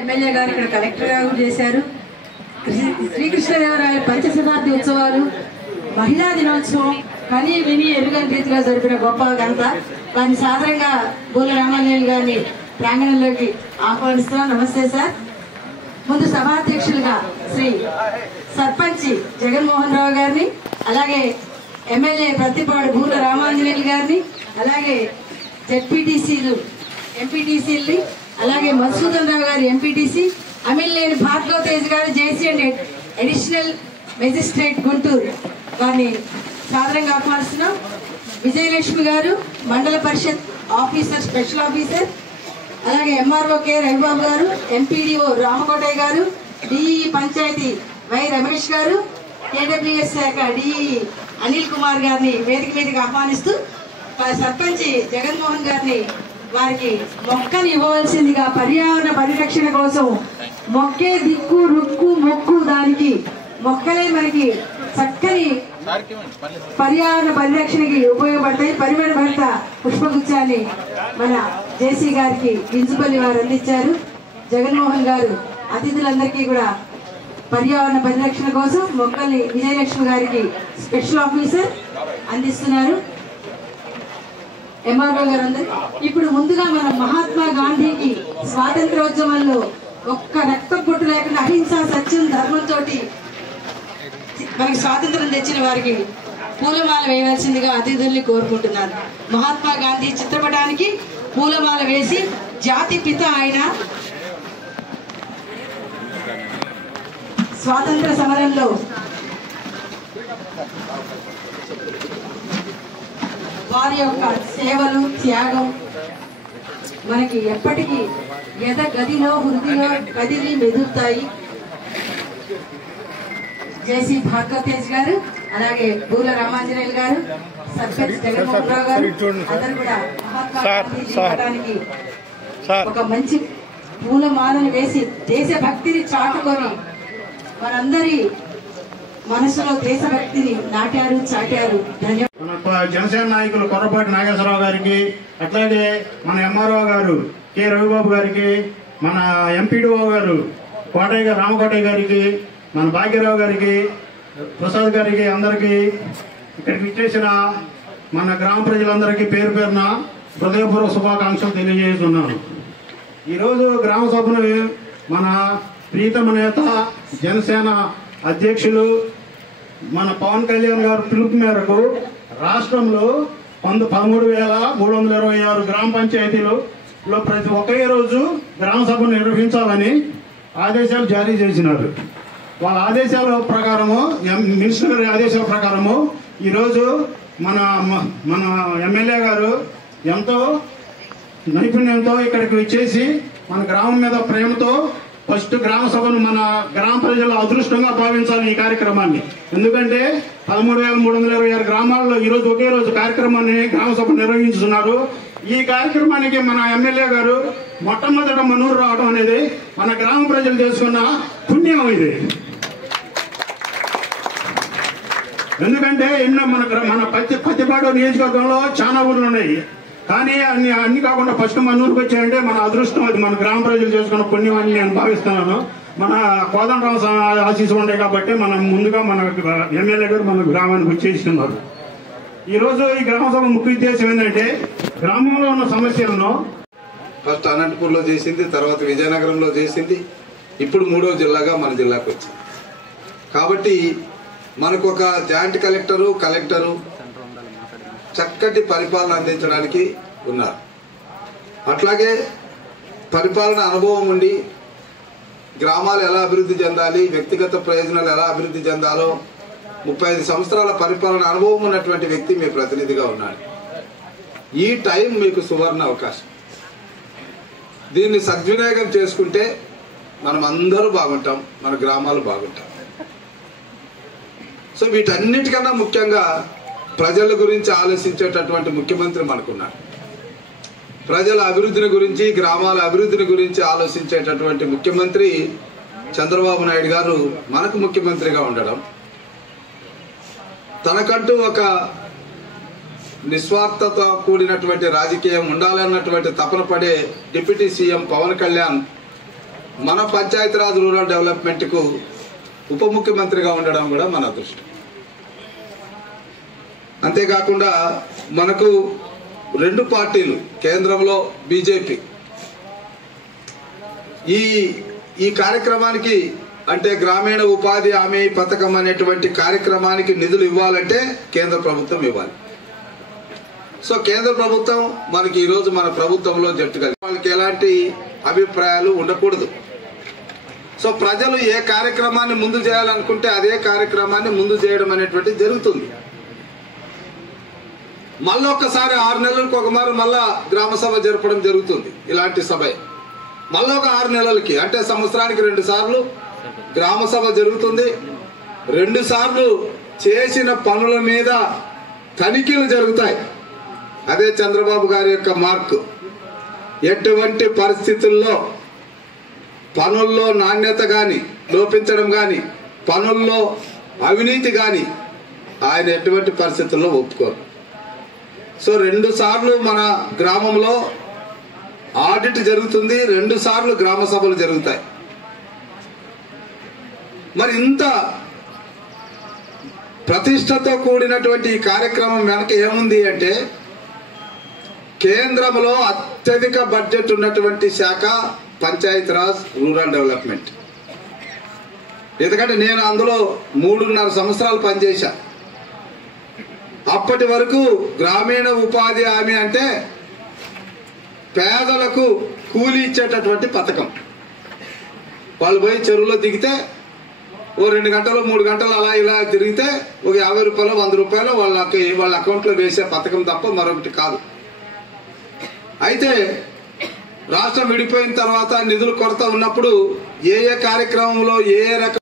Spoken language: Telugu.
ఎమ్మెల్యే గారు ఇక్కడ కలెక్టర్ గా చేశారు. శ్రీకృష్ణదేవరాయల పంచశతాబ్ది ఉత్సవాలు, మహిళా దినోత్సవం కని విని ఎరుగని రీతిగా జరిపిన గొప్ప ఘనత. వారిని సాధారణంగా బూల రామాంజనేయులు గారిని ప్రాంగణంలోకి ఆహ్వానిస్తున్నాం. నమస్తే సార్. ముందు సభాధ్యక్షులుగా శ్రీ సర్పంచ్ జగన్మోహన్ రావు గారిని, అలాగే ఎమ్మెల్యే ప్రతిపాడు బూల రామాంజనేయులు గారిని, అలాగే జెడ్పీటీసీలు ఎంపీటీసీలని, అలాగే మధుసూదన్ రావు గారు ఎంపీటీసీ, అమిల్లేని భార్గవ తేజ్ గారు జేసీ అండ్ అడిషనల్ మెజిస్ట్రేట్ గుంటూరు వారిని సాధారణంగా ఆహ్వానిస్తున్నాం. విజయలక్ష్మి గారు మండల పరిషత్ ఆఫీసర్ స్పెషల్ ఆఫీసర్, అలాగే ఎంఆర్ఓ కె రవిబాబు గారు, ఎంపీడీఓ రామకోటయ్య గారు, డిఈ పంచాయతీ వై రమేష్ గారు, కేడబ్ల్యూఎస్ శాఖ డిఈ అనిల్ కుమార్ గారిని వేదిక మీదకి ఆహ్వానిస్తూ సర్పంచ్ జగన్మోహన్ గారిని వారికి మొక్కని ఇవ్వవలసిందిగా, పర్యావరణ పరిరక్షణ కోసం మొక్కే దిక్కు రుక్కు మొక్కు, దానికి మొక్కలే మనకి చక్కని పర్యావరణ పరిరక్షణకి ఉపయోగపడతాయి. పరిమళ భరిత పుష్పగుచ్చాన్ని మన జేసీ గారికి గింజుపల్లి వారు అందించారు. జగన్మోహన్ గారు అతిథులందరికీ కూడా పర్యావరణ పరిరక్షణ కోసం మొక్కల్ని విజయలక్ష్మి గారికి స్పెషల్ ఆఫీసర్ అందిస్తున్నారు. ఎంఆర్ఓ గారు అందరు. ఇప్పుడు ముందుగా మనం మహాత్మా గాంధీకి స్వాతంత్రోద్యమంలో ఒక్క రక్తం పొట్టు లేకుండా అహింస సత్యం ధర్మంతో మనకి స్వాతంత్రం తెచ్చిన వారికి పూలమాల వేయవలసిందిగా అతిథుల్ని కోరుకుంటున్నాను. మహాత్మా గాంధీ చిత్రపటానికి పూలమాల వేసి, జాతి పిత ఆయన స్వాతంత్ర సమరంలో వారి యొక్క సేవలు త్యాగం మనకి ఎప్పటికీ ఎద గదిలో హృదయలో కదిలి మెదులుతాయి. జేసీ భార్గవ తేజ్ గారు, అలాగే బూల రామాంజనేయులు గారు, సర్పంచ్ జగన్మోహన్ రావు గారు అందరూ కూడా మహాత్మా గాంధీ జీవితానికి ఒక మంచి పూలమాలను వేసి దేశభక్తిని చాటుకొని మనందరి మనసులో దేశభక్తిని నాటారు, చాటారు. ధన్యవాదాలు. జనసేన నాయకులు కొర్రపాటి నాగేశ్వరరావు గారికి, అట్లాగే మన ఎంఆర్ఓ గారు కె రవిబాబు గారికి, మన ఎంపీడీఓ గారు రామకోటయ్య గారికి, మన భాగ్యరావు గారికి, ప్రసాద్ గారికి, అందరికీ ఇక్కడికి ఇచ్చేసిన మన గ్రామ ప్రజలందరికీ పేరు పేరున హృదయపూర్వక శుభాకాంక్షలు తెలియజేస్తున్నాను. ఈరోజు గ్రామ సభను మన ప్రీతమ నేత జనసేన అధ్యక్షులు మన పవన్ కళ్యాణ్ గారు పిలుపు మేరకు రాష్ట్రంలో 13,326 గ్రామ పంచాయతీలలో ప్రతి ఒకే రోజు గ్రామ సభను నిర్వహించాలని ఆదేశాలు జారీ చేసినారు. వాళ్ళ ఆదేశాల ప్రకారము, మినిస్టర్ గారి ఆదేశాల ప్రకారము ఈరోజు మన ఎమ్మెల్యే గారు ఎంతో నైపుణ్యంతో ఇక్కడికి వచ్చేసి మన గ్రామం మీద ప్రేమతో ఫస్ట్ గ్రామ సభను మన గ్రామ ప్రజల అదృష్టంగా భావించాలి ఈ కార్యక్రమాన్ని. ఎందుకంటే 13,326 గ్రామాల్లో ఈరోజు ఒకే రోజు కార్యక్రమాన్ని గ్రామ సభ నిర్వహించుతున్నారు. ఈ కార్యక్రమానికి మన ఎమ్మెల్యే గారు మొట్టమొదట మనూరు రావడం అనేది మన గ్రామ ప్రజలు చేసుకున్న పుణ్యం ఇది. ఎందుకంటే ఎన్నో మన పత్తిపాడు నియోజకవర్గంలో చాలా ఊర్లు ఉన్నాయి, కానీ అన్ని కాకుండా ఫస్ట్ మన ఊరికి వచ్చాయంటే మన అదృష్టం, అది మన గ్రామ ప్రజలు చేసుకున్న పుణ్యం అని నేను భావిస్తున్నాను. మన కోదండరామ ఆశీస్సులు ఉంటాయి కాబట్టి మనం ముందుగా మన ఎమ్మెల్యే గారు మన గ్రామానికి వచ్చేస్తున్నారు. ఈరోజు ఈ గ్రామ సభ ముఖ్య ఉద్దేశం ఏంటంటే గ్రామంలో ఉన్న సమస్యలను ఫస్ట్ అనంతపూర్లో చేసింది, తర్వాత విజయనగరంలో చేసింది, ఇప్పుడు 3వ జిల్లాగా మన జిల్లాకు వచ్చింది. కాబట్టి మనకు ఒక జాయింట్ కలెక్టరు చక్కటి పరిపాలన అందించడానికి ఉన్నారు. అట్లాగే పరిపాలన అనుభవం ఉండి గ్రామాలు ఎలా అభివృద్ధి చెందాలి, వ్యక్తిగత ప్రయోజనాలు ఎలా అభివృద్ధి చెందాలో 35 సంవత్సరాల పరిపాలన అనుభవం ఉన్నటువంటి వ్యక్తి మీ ప్రతినిధిగా ఉన్నాడు. ఈ టైం మీకు సువర్ణ అవకాశం. దీన్ని సద్వినియోగం చేసుకుంటే మనం అందరూ బాగుంటాం, మన గ్రామాలు బాగుంటాం. సో వీటన్నిటికన్నా ముఖ్యంగా ప్రజల గురించి ఆలోచించేటటువంటి ముఖ్యమంత్రి మనకున్నాడు. ప్రజల అభివృద్ధిని గురించి, గ్రామాల అభివృద్ధిని గురించి ఆలోచించేటటువంటి ముఖ్యమంత్రి చంద్రబాబు నాయుడు గారు మనకు ముఖ్యమంత్రిగా ఉండడం, తనకంటూ ఒక నిస్వార్థతో కూడినటువంటి రాజకీయం ఉండాలన్నటువంటి తపన పడే డిప్యూటీ సీఎం పవన్ కళ్యాణ్ మన పంచాయతీరాజ్ రూరల్ డెవలప్మెంట్కు ఉప ముఖ్యమంత్రిగా ఉండడం కూడా మన అదృష్టం. అంతేకాకుండా మనకు 2 పార్టీలు కేంద్రంలో బీజేపీ ఈ కార్యక్రమానికి అంటే గ్రామీణ ఉపాధి హామీ పథకం అనేటువంటి కార్యక్రమానికి నిధులు ఇవ్వాలంటే కేంద్ర ప్రభుత్వం ఇవ్వాలి. సో కేంద్ర ప్రభుత్వం మనకి ఈరోజు మన ప్రభుత్వంలో జట్టు కలిగి వాళ్ళకి ఎలాంటి అభిప్రాయాలు ఉండకూడదు. సో ప్రజలు ఏ కార్యక్రమాన్ని ముందు చేయాలనుకుంటే అదే కార్యక్రమాన్ని ముందు చేయడం అనేటువంటిది జరుగుతుంది. మళ్ళీ ఒక్కసారి 6 నెలలకు ఒక మారు మళ్ళా గ్రామ సభ జరపడం జరుగుతుంది. ఇలాంటి సభ మళ్ళీ ఒక 6 నెలలకి అంటే సంవత్సరానికి 2 సార్లు గ్రామ సభ జరుగుతుంది. 2 సార్లు చేసిన పనుల మీద తనిఖీలు జరుగుతాయి. అదే చంద్రబాబు గారి యొక్క మార్కు. ఎటువంటి పరిస్థితుల్లో పనుల్లో నాణ్యత కానీ లోపించడం కానీ పనుల్లో అవినీతి కానీ ఆయన ఎటువంటి పరిస్థితుల్లో ఒప్పుకోరు. సో 2 సార్లు మన గ్రామంలో ఆడిట్ జరుగుతుంది, 2 సార్లు గ్రామ సభలు జరుగుతాయి. మరి ఇంత ప్రతిష్టతో కూడినటువంటి ఈ కార్యక్రమం వెనక ఏముంది అంటే కేంద్రంలో అత్యధిక బడ్జెట్ ఉన్నటువంటి శాఖ పంచాయతీరాజ్ రూరల్ డెవలప్మెంట్. ఎందుకంటే నేను అందులో 3.5 సంవత్సరాలు పనిచేశా. అప్పటి వరకు గ్రామీణ ఉపాధి హామీ అంటే పేదలకు కూలీ ఇచ్చేటటువంటి పథకం. వాళ్ళు పోయి చెరువులో దిగితే ఓ 2 గంటలు 3 గంటలు అలా ఇలా తిరిగితే ఒక 50 రూపాయలు 100 రూపాయలు వాళ్ళ అకౌంట్లో వేసే పథకం తప్ప మరొకటి కాదు. అయితే రాష్ట్రం విడిపోయిన తర్వాత నిధులు కొరత ఉన్నప్పుడు ఏ కార్యక్రమంలో ఏ రకం